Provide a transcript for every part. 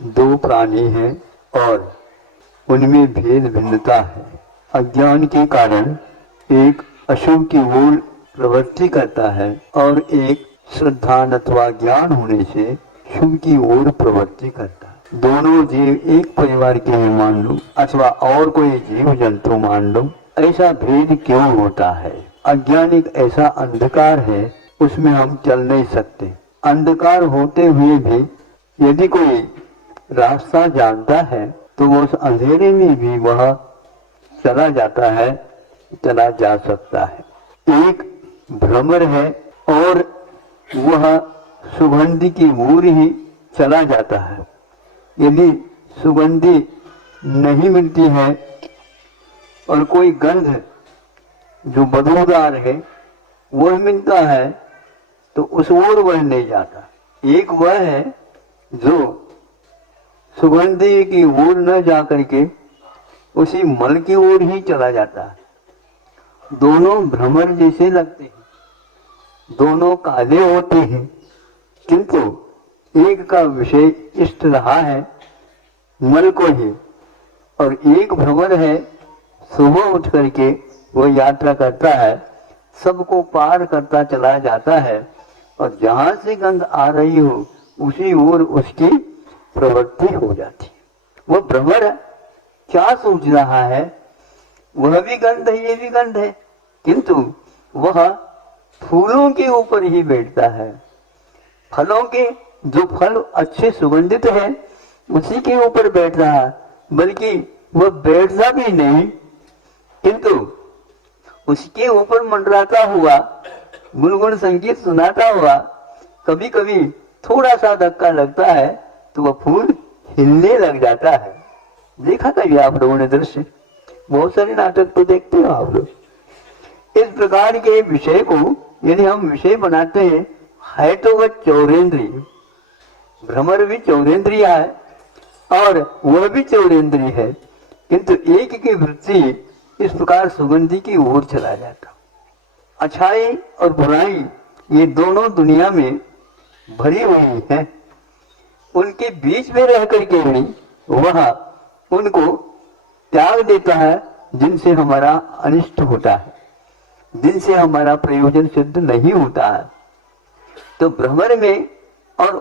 दो प्राणी हैं और उनमें भेद भिन्नता है। अज्ञान के कारण एक अशुभ की ओर प्रवृत्ति करता है और एक श्रद्धा अथवा ज्ञान होने से शुभ की ओर प्रवृत्ति करता है। दोनों जीव एक परिवार के हैं मान लो, अथवा और कोई जीव जंतु मान लो, ऐसा भेद क्यों होता है? अज्ञान एक ऐसा अंधकार है, उसमें हम चल नहीं सकते। अंधकार होते हुए भी यदि कोई रास्ता जानता है तो वो उस अंधेरे में भी वह चला जाता है, चला जा सकता है। एक भ्रमर है और वह सुगंधि की ओर ही चला जाता है। यदि सुगंधि नहीं मिलती है और कोई गंध जो बदबूदार है वह मिलता है तो उस ओर वह नहीं जाता। एक वह है जो सुगंधि की ओर न जा करके उसी मल की ओर ही चला जाता है। दोनों भ्रमर जैसे लगते हैं, दोनों काले होते हैं, किंतु एक का विषय इष्ट रहा है मल को ही, और एक भ्रमर है सुबह उठ करके वो यात्रा करता है, सबको पार करता चला जाता है और जहां से गंध आ रही हो उसी ओर उसकी प्रवृत्ति हो जाती है। वो भ्रमर क्या सोच रहा है? वह भी गंध है, ये भी गंध है, किंतु वह फूलों के ऊपर ही बैठता है। फलों के जो फल अच्छे सुगंधित है उसी के ऊपर बैठ रहा है, बल्कि वह बैठता भी नहीं, किंतु उसके ऊपर मंडराता हुआ गुनगुन संगीत सुनाता हुआ कभी कभी थोड़ा सा धक्का लगता है तो वह फूल हिलने लग जाता है। देखा कभी आप लोगों ने दृश्य? बहुत सारे नाटक तो देखते हो आप लोग। इस प्रकार के विषय को यदि हम विषय बनाते हैं, है तो वह चौरेंद्रिय, भ्रमर भी चौरेंद्रिय है और वह भी चौरेंद्रिय है, किंतु एक की वृत्ति इस प्रकार सुगंधि की ओर चला जाता। अच्छाई और बुराई ये दोनों दुनिया में भरी हुई है, उनके बीच में रह करके भी वह उनको त्याग देता है जिनसे हमारा अनिष्ट होता है, जिनसे हमारा प्रयोजन सिद्ध नहीं होता है। तो भ्रमर में और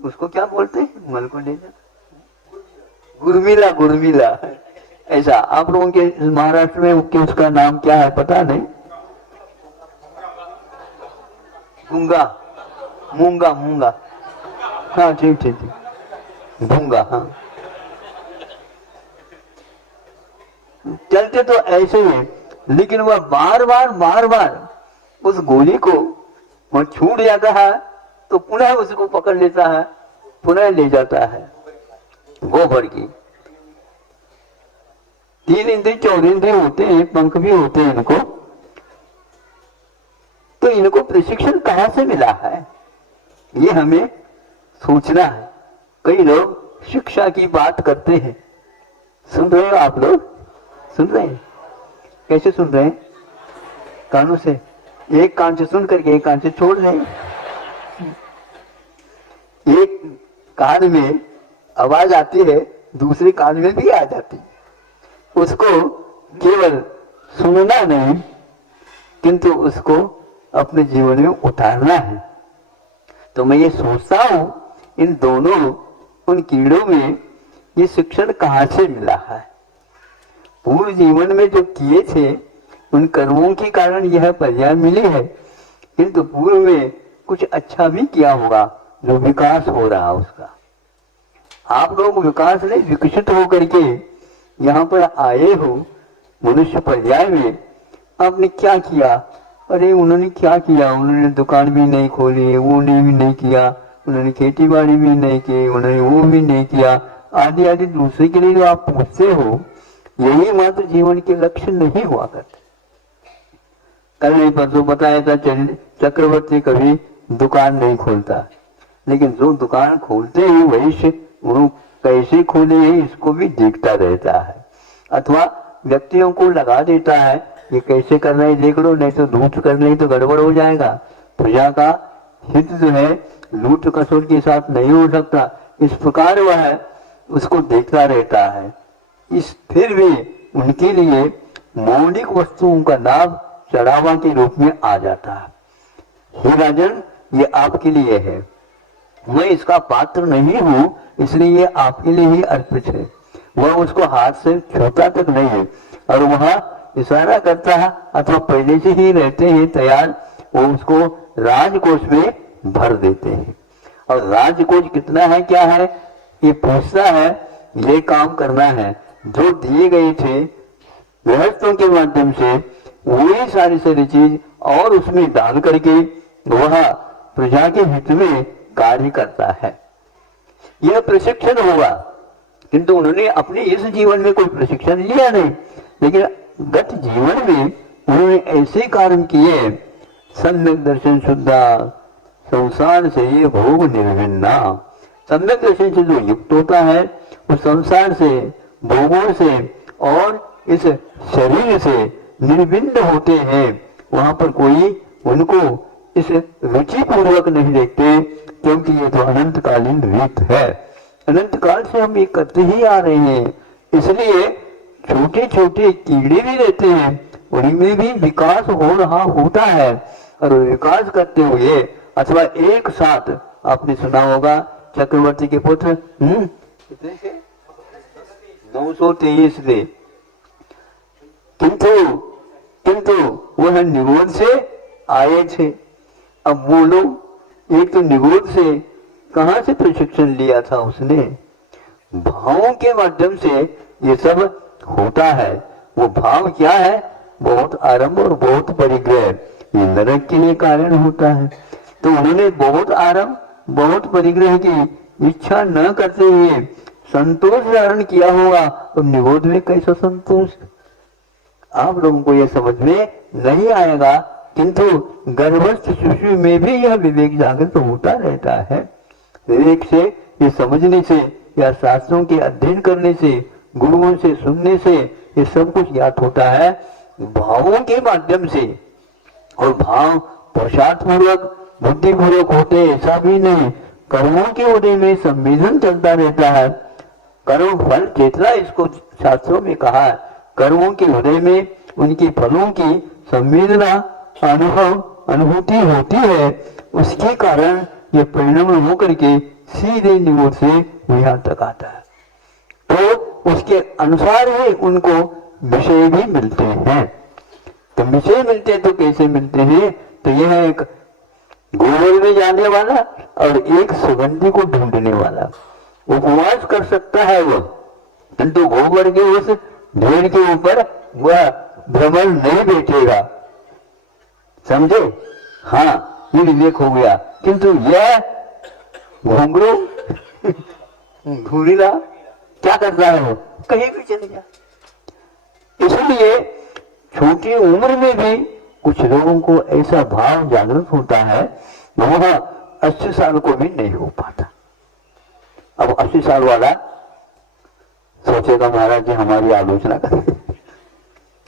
उसको क्या बोलते हैं, मल को ले जाता, गुरमिला, गुरमिला ऐसा। आप लोगों के महाराष्ट्र में उसका नाम क्या है पता नहीं? गूंगा, मूंगा, मूंगा, हाँ ठीक ठीक ठीक, भूंगा, हाँ। चलते तो ऐसे ही, लेकिन वह बार बार उस गोली को वह छूट जाता है तो पुनः उसको पकड़ लेता है, पुनः ले जाता है। गोबर की तीन इंद्रिय चौरेंद्रिय होते हैं, पंख भी होते हैं इनको, तो इनको प्रशिक्षण कहां से मिला है ये हमें सोचना है। कई लोग शिक्षा की बात करते हैं, सुन रहे हो आप लोग? सुन रहे हैं? कैसे सुन रहे हैं? कानों से, एक कान से सुन करके एक कान से छोड़ रहे हैं। एक कान में आवाज आती है, दूसरे कान में भी आ जाती है। उसको केवल सुनना नहीं, किंतु उसको अपने जीवन में उतारना है। तो मैं ये सोचता हूं इन दोनों उन कीड़ों में ये शिक्षण कहां से मिला है? पूर्व जीवन में जो किए थे उन कर्मों के कारण यह पर्याय मिली है, किंतु पूर्व में कुछ अच्छा भी किया होगा जो विकास हो रहा उसका। आप लोग विकास नहीं, विकसित होकर के यहाँ पर आए हो मनुष्य पर्याय में। आपने क्या किया? अरे उन्होंने क्या किया, उन्होंने दुकान भी नहीं खोली, वो भी नहीं किया, उन्होंने खेती बाड़ी भी नहीं की, उन्होंने वो भी नहीं किया, आदि आदि दूसरे के लिए जो आप पूछते हो, यही मात्र जीवन के लक्ष्य नहीं हुआ करते। कल नहीं परसों बताया था चक्रवर्ती कभी दुकान नहीं खोलता, लेकिन जो दुकान खोलते हैं वही वो कैसे खोले हैं इसको भी देखता रहता है, अथवा व्यक्तियों को लगा देता है ये कैसे कर रहे हैं देख लो, नहीं तो लूट कर नहीं तो गड़बड़ हो जाएगा। प्रजा का हित जो है लूट खसोट के साथ नहीं हो सकता, इस प्रकार वह उसको देखता रहता है। इस फिर भी उनके लिए मौलिक वस्तुओं का लाभ चढ़ावा के रूप में आ जाता है। हे राजन, ये आपके लिए है, मैं इसका पात्र नहीं हूं, इसलिए ये आपके लिए ही अर्पित है। वह उसको हाथ से छूता तक नहीं है और वह इशारा करता है अथवा पहले से ही रहते हैं तैयार, वो उसको राजकोष में भर देते हैं। और राजकोष कितना है, क्या है, ये पूछता है, ये काम करना है, जो दिए गए थे गृहस्थों के माध्यम से वही सारी सारी चीज और उसमें डाल करके वह प्रजा के हित में कार्य करता है। यह प्रशिक्षण होगा, किंतु उन्होंने अपने इस जीवन में कोई प्रशिक्षण लिया नहीं, लेकिन गत जीवन में उन्होंने ऐसे कार्य किए, सम्यक दर्शन शुद्धा संसार से ये भोग निर्विन्ना। सम्यक दर्शन से जो युक्त होता है वो संसार से, भोगों से और इस शरीर से निर्विन्न होते हैं। वहां पर कोई उनको इस रुचि पूर्वक नहीं देखते, क्योंकि ये तो अनंत कालीन रीत है। अनंत काल से हम ये करते ही आ रहे हैं, इसलिए छोटे छोटे कीड़े भी रहते हैं, उनमें भी विकास हो रहा होता है। और विकास करते हुए अथवा एक साथ, आपने सुना होगा चक्रवर्ती के पुत्र कितने थे, 923 थे, किंतु वह निगोद से आए थे। अब वो लोग, एक तो निगोद से कहां से प्रशिक्षण लिया था उसने, भावों के माध्यम से ये सब होता है। वो भाव क्या है, बहुत आरंभ और बहुत परिग्रह, ये नरक के लिए कारण होता है। तो उन्होंने बहुत आरंभ बहुत परिग्रह की इच्छा न करते हुए संतोष धारण किया होगा, तो निगोद में कैसा संतोष, आप लोगों को यह समझ में नहीं आएगा। किंतु गर्भस्थ शिशु में भी यह विवेक जागृत होता रहता है। विवेक से, ये समझने से या शास्त्रों के अध्ययन करने से, गुरुओं से सुनने से ये सब कुछ ज्ञात होता है भावों के माध्यम से। और भाव पुरुषार्थ पूर्वक बुद्धि पूर्वक होते ऐसा भी नहीं, कर्मों के उदय में संवेदन चलता रहता है। कर्म फल चेतना, इसको शास्त्रों में कहा है, कर्मों के हृदय में उनके फलों की संवेदना अनुभूति होती है। उसके कारण ये परिणाम होकर के सीधे निगोद से यहाँ तक आता है। तो उसके अनुसार ही उनको विषय भी मिलते हैं। तो विषय मिलते तो कैसे मिलते हैं, तो यह एक गोबर में जाने वाला और एक सुगंधी को ढूंढने वाला उपवास कर सकता है वो, किंतु गोबर के उस भेड़ के ऊपर वह भ्रमर नहीं बैठेगा, समझे। हाँ, ये विवेक हो गया। किंतु यह घुंघरू घूरीला क्या करता है, वो कहीं भी चले जा। इसलिए छोटी उम्र में भी कुछ लोगों को ऐसा भाव जागृत होता है, वह 80 साल को भी नहीं हो पाता। अब 80 साल वाला सोचेगा महाराज जी हमारी आलोचना करें,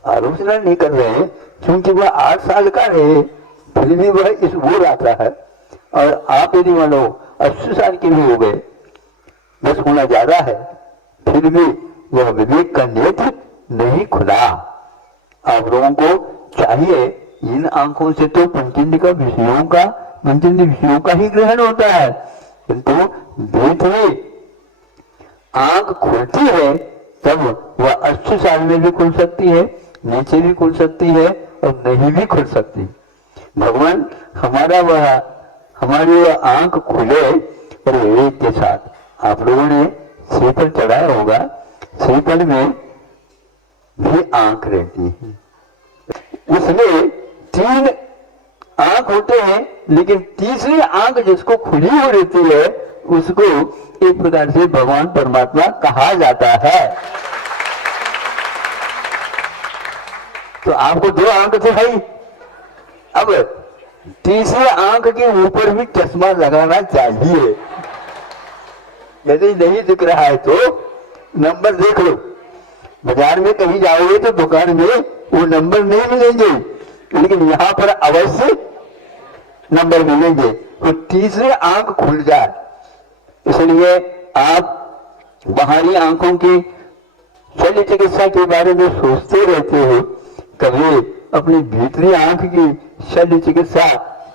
आलोचना नहीं कर रहे हैं, क्योंकि वह 8 साल का है, फिर भी वह इस वो आता है। और आप यदि मान लो 80 साल के भी हो गए, 10 गुना ज्यादा है, फिर भी वह विवेक का नेत्र नहीं खुला। आप लोगों को चाहिए, इन आंखों से तो पंचेंद्रिय विषयों का ही ग्रहण होता है, किंतु भेद में आंख खुलती है तब वह 80 साल में भी खुल सकती है, नीचे भी खुल सकती है और नहीं भी खुल सकती। भगवान हमारी वह आंख खुले और विवेक के साथ। आप लोगों ने श्रीफल चढ़ाया होगा, श्रीफल में भी आंख रहती है, उसमें 3 आंख होते हैं, लेकिन तीसरी आंख जिसको खुली हो रहती है उसको एक प्रकार से भगवान परमात्मा कहा जाता है। तो आपको 2 आंख थे भाई, अब तीसरी आंख के ऊपर भी चश्मा लगाना चाहिए। यदि नहीं दिख रहा है तो नंबर देख लो, बाजार में कहीं जाओगे तो दुकान में वो नंबर नहीं मिलेंगे, लेकिन यहाँ पर अवश्य नंबर मिलेंगे। तो तीसरी आंख खुल जाए, इसलिए आप बाहरी आंखों की शल्य चिकित्सा के बारे में सोचते रहते हो, कभी अपनी भीतरी आंख की शल्य चिकित्सा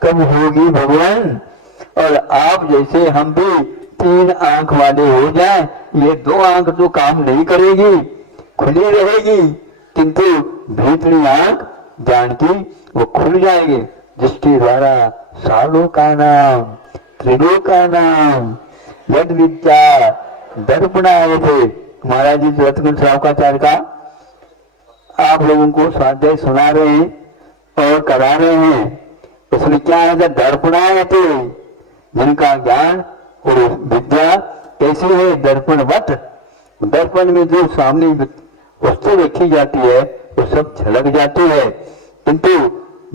कब होगी भगवान? और आप जैसे हम भी 3 आंख वाले हो जाए, ये 2 आंख तो काम नहीं करेगी, खुली रहेगी, किंतु भीतरी आंख ज्ञान की वो खुल जाएगी, जिसके द्वारा सालों का नाम, त्रिलोक का नाम, यद विद्या दर्पणाए थे। महाराज जी रत्न श्रावकाचार्य का आप लोगों को स्वाध्याय सुना रहे हैं और करा रहे हैं। उसमें क्या है? दर्पणाए थे, जिनका ज्ञान और विद्या कैसी है? दर्पणवत। दर्पण में जो सामने वस्तु रखी जाती है वो सब झलक जाती है, किंतु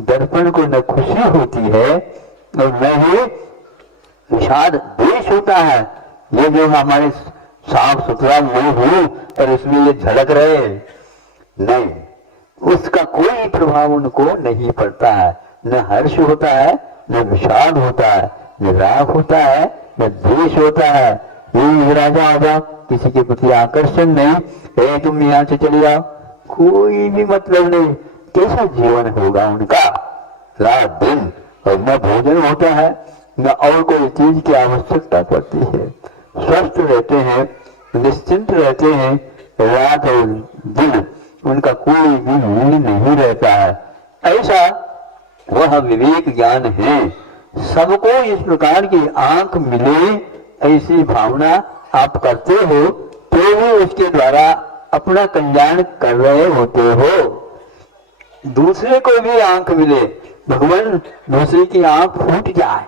दर्पण को न खुशी होती है और न ही विषाद द्वेष होता है। ये जो हमारे साफ सुथरा मुंह हो और इसमें ये झलक रहे, नहीं, उसका कोई प्रभाव उनको नहीं पड़ता है। न हर्ष होता है, न विषाद होता है, न राग होता है, न द्वेष होता है। ये राजा आ जाओ, किसी के प्रति आकर्षण नहीं, है तुम यहाँ से चले जाओ, कोई भी मतलब नहीं। कैसा जीवन होगा उनका? रात दिन, और न भोजन होता है, न और कोई चीज की आवश्यकता पड़ती है। स्वस्थ रहते हैं, निश्चिंत रहते हैं, रात और दिन उनका कोई भी मूल्य नहीं रहता है। ऐसा वह विवेक ज्ञान है। सबको इस प्रकार की आंख मिले, ऐसी भावना आप करते हो, तो भी उसके द्वारा अपना कल्याण कर रहे होते हो। दूसरे को भी आंख मिले, भगवान दूसरे की आंख फूट जाए,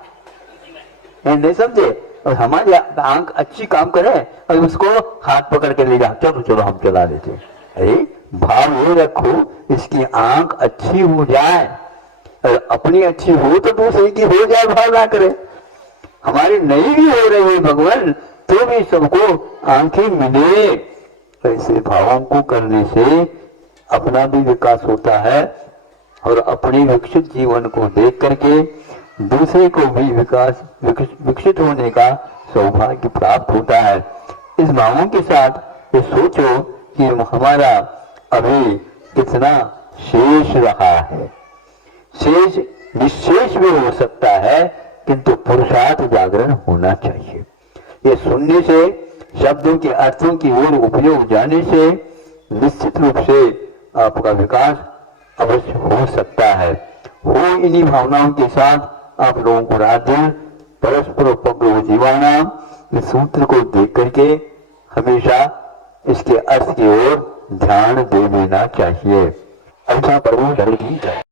नहीं समझे, और हमारी आंख अच्छी काम करे और उसको हाथ पकड़ के ले जाओ, चलो चलो हम चला देते। अरे भाव ये रखो, इसकी आंख अच्छी हो जाए, और अपनी अच्छी हो तो दूसरे की हो जाए, भाव ना करे। हमारी नहीं भी हो रही है भगवान, तो भी सबको आंखें मिले। ऐसे भावों को करने से अपना भी विकास होता है और अपने विकसित जीवन को देख करके दूसरे को भी विकसित होने का सौभाग्य प्राप्त होता है। इस भावों के साथ ये सोचो कि हमारा अभी कितना शेष रहा है। शेष निशेष भी हो सकता है, किंतु पुरुषार्थ जागरण होना चाहिए। ये सुनने से, शब्दों के अर्थों की ओर उपयोग जाने से निश्चित रूप से आपका विकास अवश्य हो सकता है। हो इन्हीं भावनाओं के साथ आप लोगों को रात दिन परस्पर उपग्रह जीवाना इस सूत्र को देख करके हमेशा इसके अर्थ की ओर ध्यान दे देना चाहिए। अच्छा प्रभु की जय।